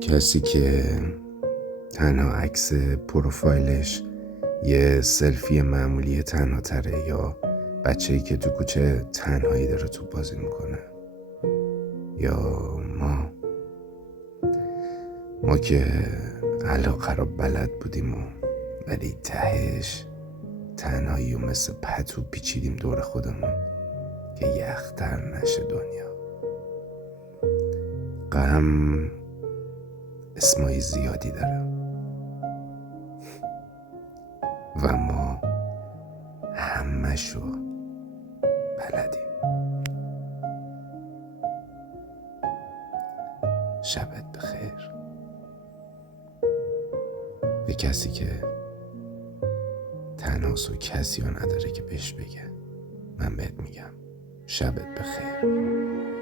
کسی که تنها عکس پروفایلش یه سلفی معمولی تنها تره، یا بچه‌ای که تو کوچه تنهایی داره توپ بازی میکنه، یا ما که علاقه رو بلد بودیم ولی تهش تنهایی و مثل پتو پیچیدیم دور خودمون که یختر نشه دنیا. غم اسمای زیادی داره و ما همشو بلدیم. شبت بخیر. به کسی که تنهاست و کسی رو نداره که بهش بگه، من بهت میگم شبت بخیر.